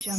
Hey,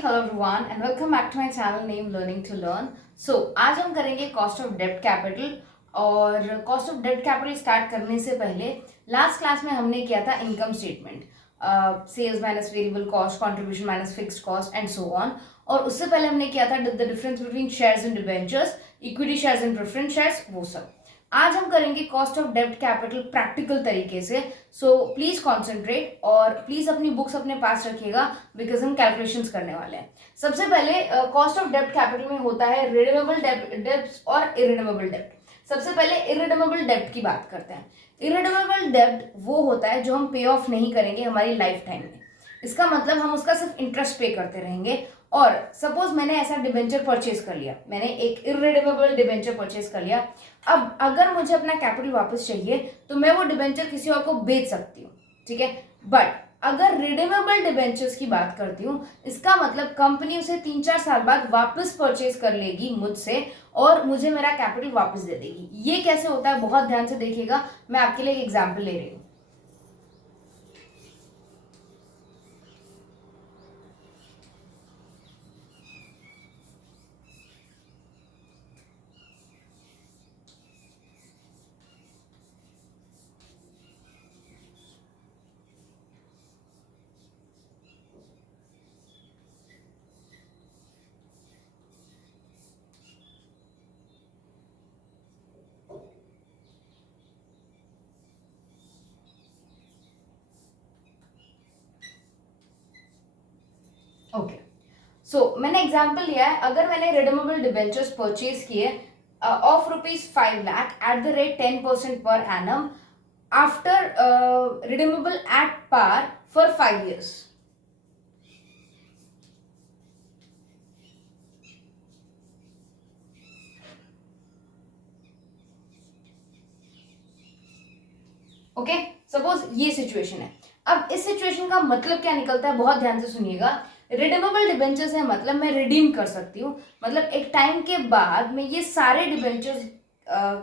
hello everyone and welcome back to my channel named Learning to Learn. So आज हम करेंगे cost of डेब्ट capital. और cost of डेब्ट capital start करने से पहले लास्ट क्लास में हमने किया था income statement, sales minus variable cost, contribution minus fixed cost and so on. और उससे पहले हमने किया था the difference between shares and debentures, equity shares and preference shares, वो सब। आज हम करेंगे कॉस्ट ऑफ डेब्ट कैपिटल प्रैक्टिकल तरीके से। सो प्लीज कॉन्सेंट्रेट और प्लीज अपनी बुक्स अपने पास रखिएगा बिकॉज हम कैलकुलेशंस करने वाले हैं। सबसे पहले कॉस्ट ऑफ डेब्ट कैपिटल में होता है रिडीमेबल डेब्ट्स और इरिडीमेबल डेब्ट। सबसे पहले इरिडीमेबल डेब्ट की बात करते हैं। इरिडीमेबल डेब्ट वो होता है जो हम पे ऑफ नहीं करेंगे हमारी लाइफ टाइम में। इसका मतलब हम उसका सिर्फ इंटरेस्ट पे करते रहेंगे। और सपोज मैंने ऐसा डिबेंचर परचेज कर लिया, मैंने एक इरिडीमेबल डिबेंचर परचेज कर लिया। अब अगर मुझे अपना कैपिटल वापस चाहिए तो मैं वो डिबेंचर किसी और को बेच सकती हूँ, ठीक है। बट अगर रिडीमेबल डिबेंचर्स की बात करती हूँ, इसका मतलब कंपनी उसे 3-4 साल बाद वापस परचेज कर लेगी मुझसे और मुझे मेरा कैपिटल वापस दे देगी। ये कैसे होता है बहुत ध्यान से देखिएगा, मैं आपके लिए एक एग्जाम्पल ले रही हूँ। ओके, सो मैंने एग्जांपल लिया है। अगर मैंने रिडीमेबल डिबेंचर्स परचेज किए of ₹5 lakh at the rate 10% पर annum after redeemable at par for 5 years। Okay, suppose ये सिचुएशन है। अब इस सिचुएशन का मतलब क्या निकलता है बहुत ध्यान से सुनिएगा। रिडीमेबल डिबेंचर्स है मतलब मैं रिडीम कर सकती हूँ, मतलब एक टाइम के बाद मैं ये सारे डिबेंचर्स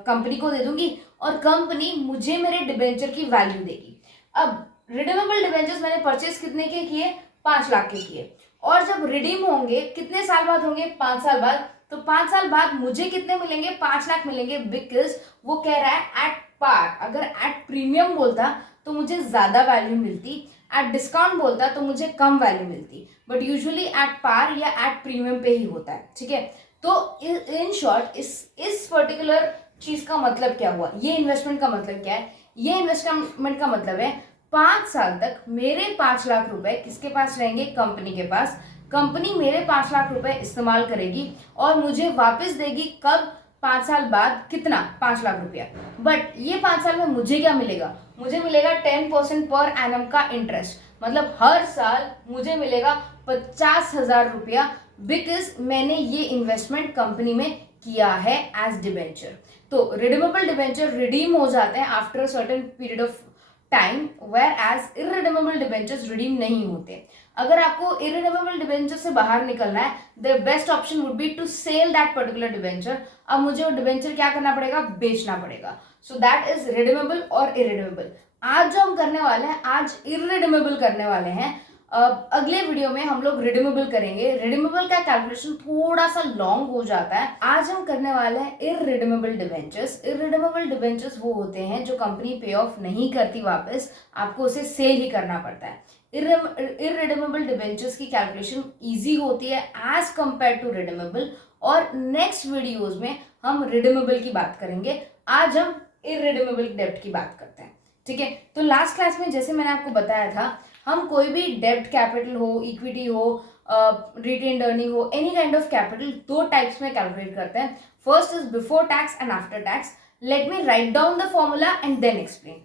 कंपनी को दे दूंगी और कंपनी मुझे मेरे डिबेंचर की वैल्यू देगी। अब रिडीमेबल डिबेंचर्स मैंने परचेज कितने के किए? 5 लाख के किए। और जब रिडीम होंगे कितने साल बाद होंगे? 5 साल बाद। तो 5 साल बाद मुझे कितने मिलेंगे? 5 लाख मिलेंगे, बिकॉज वो कह रहा है एट पार। अगर एट प्रीमियम बोलता तो मुझे ज्यादा वैल्यू मिलती, एट डिस्काउंट बोलता तो मुझे कम वैल्यू मिलती, बट यूजुअली एट पार या एट प्रीमियम पे ही होता है, ठीक है। तो इन शॉर्ट इस पर्टिकुलर चीज का मतलब क्या हुआ, ये इन्वेस्टमेंट का मतलब क्या है? ये इन्वेस्टमेंट का मतलब है 5 साल तक मेरे 5 लाख रुपए किसके पास रहेंगे? कंपनी के पास। कंपनी मेरे 5 लाख रुपए इस्तेमाल करेगी और मुझे वापस देगी कब? 5 साल बाद। कितना? 5 लाख रुपया। बट ये 5 साल में मुझे क्या मिलेगा? मुझे मिलेगा 10% पर एनम का इंटरेस्ट, मतलब हर साल मुझे मिलेगा 50,000 रुपया, बिकॉज मैंने ये इन्वेस्टमेंट कंपनी में किया है एज डिबेंचर। तो रिडीमेबल डिबेंचर रिडीम हो जाते हैं after certain period of time, whereas irredeemable debentures redeem नहीं होते। अगर आपको इरिडीमेबल डिबेंचर से बाहर निकलना है, the best option would be to sell that particular debenture. अब मुझे वो डिबेंचर क्या करना पड़ेगा? बेचना पड़ेगा। सो दैट इज रिडीमेबल और इरिडीमेबल। आज जो हम करने वाले हैं, आज इरिडीमेबल करने वाले हैं। अगले वीडियो में हम लोग रिडीमेबल करेंगे। रिडीमेबल का कैलकुलेशन थोड़ा सा लॉन्ग हो जाता है। आज हम करने वाले हैं इरिडीमेबल डिबेंचर्स। इरिडीमेबल डिबेंचर्स वो होते हैं जो कंपनी पे ऑफ नहीं करती वापस, आपको उसे सेल ही करना पड़ता है। इरिडीमेबल डिबेंचर्स की कैलकुलेशन इजी होती है एज कंपेयर टू रिडीमेबल। और नेक्स्ट वीडियोस में हम रिडीमेबल की बात करेंगे। आज हम इरिडीमेबल डेब्ट की बात करते हैं, ठीक है। तो लास्ट क्लास में जैसे मैंने आपको बताया था, हम कोई भी डेब्ट कैपिटल हो, इक्विटी हो, रिटेन्ड अर्निंग हो, any kind of capital 2 types में कैलकुलेट करते हैं। First is before tax and after tax. Let me write down the formula and then explain.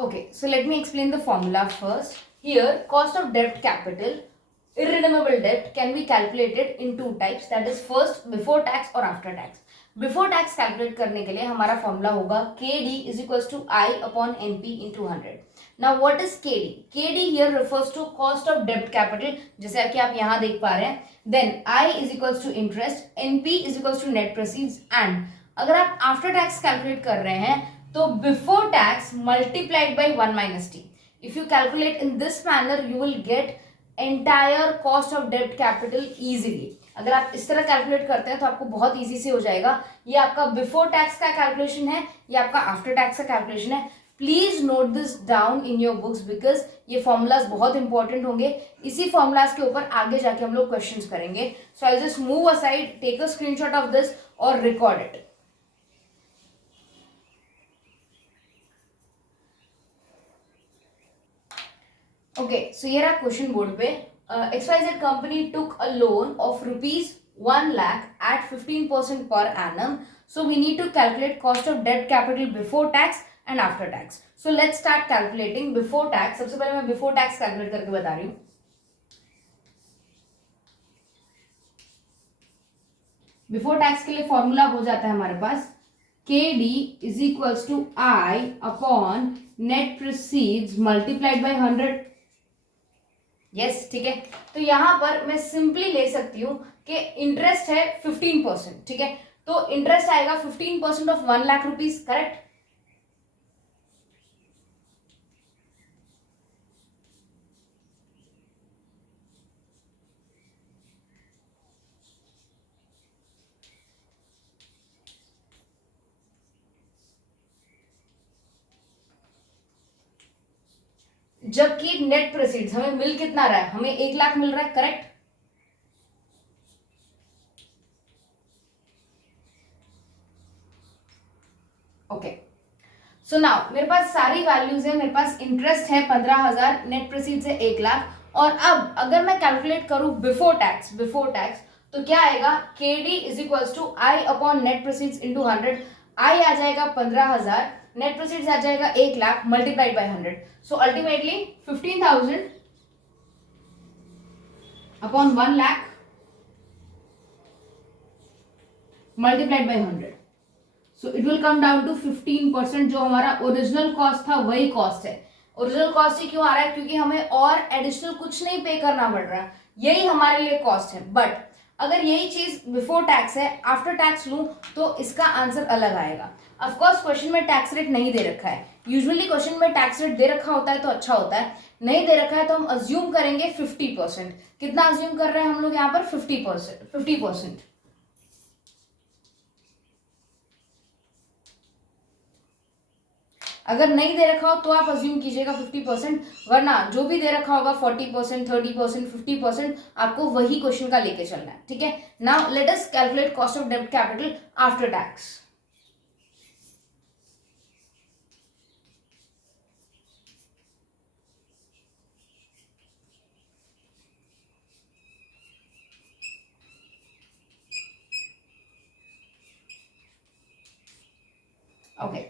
Okay, so let me explain the formula first. Here, cost of debt capital, irredeemable debt can be calculated in two types, that is first before tax और after tax. Before tax calculate करने के लिए हमारा formula होगा KD is equals to I upon NP into 100. Now what is KD? KD here refers to cost of debt capital, जैसे कि आप यहाँ देख पा रहे हैं. Then I is equals to interest, NP is equals to net proceeds, and अगर आप आफ्टर टैक्स कैलकुलेट कर रहे हैं तो before tax multiplied by 1 minus T. If you calculate in this manner you will get entire cost of डेब्ट capital easily. अगर आप इस तरह कैलकुलेट करते हैं तो आपको बहुत इजी से हो जाएगा. ये आपका बिफोर टैक्स का कैलकुलेशन है, ये आपका आफ्टर टैक्स का कैलकुलेशन है. Please note this down in your books because ये फॉर्मूलाज बहुत इंपॉर्टेंट होंगे. इसी फॉर्मूलाज के ऊपर आगे जाके हम लोग क्वेश्चंस करेंगे. So I just move aside, take a screenshot of this और record it. Okay, so here are question board पे XYZ company took a loan of rupees 1 lakh at 15% per annum. So we need to calculate cost of debt capital before tax and after tax. So let's start calculating before tax. सबसे पहले मैं before tax calculate करके बता रही हूँ. Before tax के लिए formula हो जाता है हमारे पास KD is equals to I upon net proceeds multiplied by 100. Yes ठीक है. तो यहां पर मैं सिंपली ले सकती हूं कि इंटरेस्ट है 15%. ठीक है, तो इंटरेस्ट आएगा 15% ऑफ 1 लाख रुपीज. करेक्ट. जबकि नेट प्रोसीड्स हमें मिल कितना रहा है, हमें 1 लाख मिल रहा है. करेक्ट. ओके, सो नाउ मेरे पास सारी वैल्यूज है. मेरे पास इंटरेस्ट है 15,000, नेट प्रोसीड्स है 1 लाख. और अब अगर मैं कैलकुलेट करूं बिफोर टैक्स तो क्या आएगा? KD is equals to I upon net proceeds into 100. I आ जाएगा 15,000, नेट प्रोसीड्स आ जाएगा 1 lakh multiplied by 100. So ultimately 15,000 upon 1 lakh multiplied by 100. So it will come down to 15%. जो हमारा ओरिजिनल कॉस्ट था वही कॉस्ट है. ओरिजिनल कॉस्ट ही क्यों आ रहा है? क्योंकि हमें और एडिशनल कुछ नहीं पे करना पड़ रहा, यही हमारे लिए कॉस्ट है. बट अगर यही चीज बिफोर टैक्स है, आफ्टर टैक्स लूं तो इसका आंसर अलग आएगा. ऑफकोर्स क्वेश्चन में टैक्स रेट नहीं दे रखा है. यूजुअली क्वेश्चन में टैक्स रेट दे रखा होता है तो अच्छा होता है. नहीं दे रखा है तो हम अज्यूम करेंगे 50%. कितना अज्यूम कर रहे हैं हम लोग यहाँ पर? 50%. अगर नहीं दे रखा हो तो आप अज्यूम कीजिएगा 50%, वरना जो भी दे रखा होगा 40%, 30%, 50% आपको वही क्वेश्चन का लेके चलना है. ठीक है. Now let us calculate cost of डेब्ट कैपिटल आफ्टर टैक्स. ओके,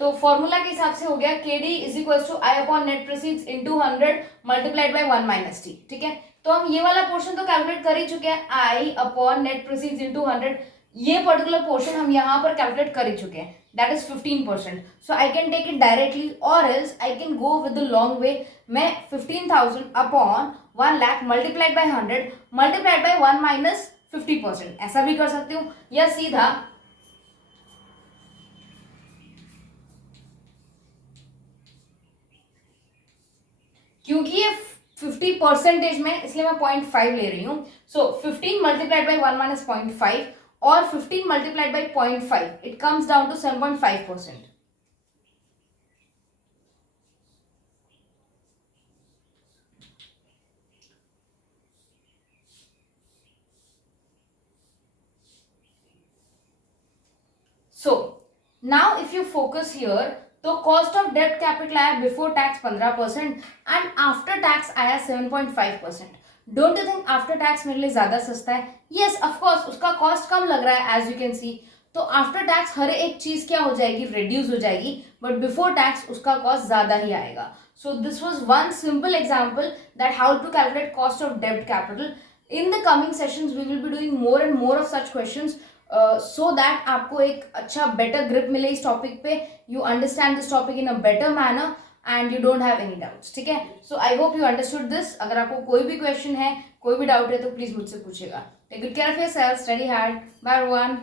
तो फॉर्मूला के हिसाब से हो गया KD is equal to I upon net proceeds into 100 multiplied by 1 minus T. ठीक है, तो हम ये वाला पोर्शन तो कैलकुलेट कर ही चुके हैं. आई अपॉन नेट प्रोसीड्स इनटू 100, ये पर्टिकुलर पोर्शन हम यहाँ पर कैलकुलेट कर ही चुके हैं. That is 15%. So I can take it directly और else I can go with the long way. मैं 15,000 upon 1 lakh multiplied by 100 multiplied by 1 minus 50%, ऐसा भी कर सकती हूँ. या सीधा क्योंकि ये 50% में, इसलिए मैं 0.5 ले रही हूं. सो 15 मल्टीप्लाइड बाई 1 माइनस 0.5 और 15 multiplied by 0.5, it comes down to 7.5%. So now if you focus here, तो कॉस्ट ऑफ डेब्ट कैपिटल आया before tax 15% and after tax आया 7.5%. Don't you think after tax मेरे लिए ज्यादा सस्ता है? यस ऑफ कोर्स, उसका कॉस्ट कम लग रहा है एज यू कैन सी. तो आफ्टर टैक्स हर एक चीज क्या हो जाएगी, रिड्यूस हो जाएगी, बट बिफोर टैक्स उसका कॉस्ट ज्यादा ही आएगा. So this was one simple example that how to calculate cost of डेब्ट capital. In the coming sessions we will be doing more and more of such questions, so that आपको एक अच्छा better grip मिले इस topic पे, you understand this topic in a better manner and you don't have any doubts. ठीक है, so I hope you understood this. अगर आपको कोई भी क्वेश्चन है, कोई भी डाउट है तो प्लीज मुझसे पूछेगा. Take good care of yourself, study hard. Bye everyone.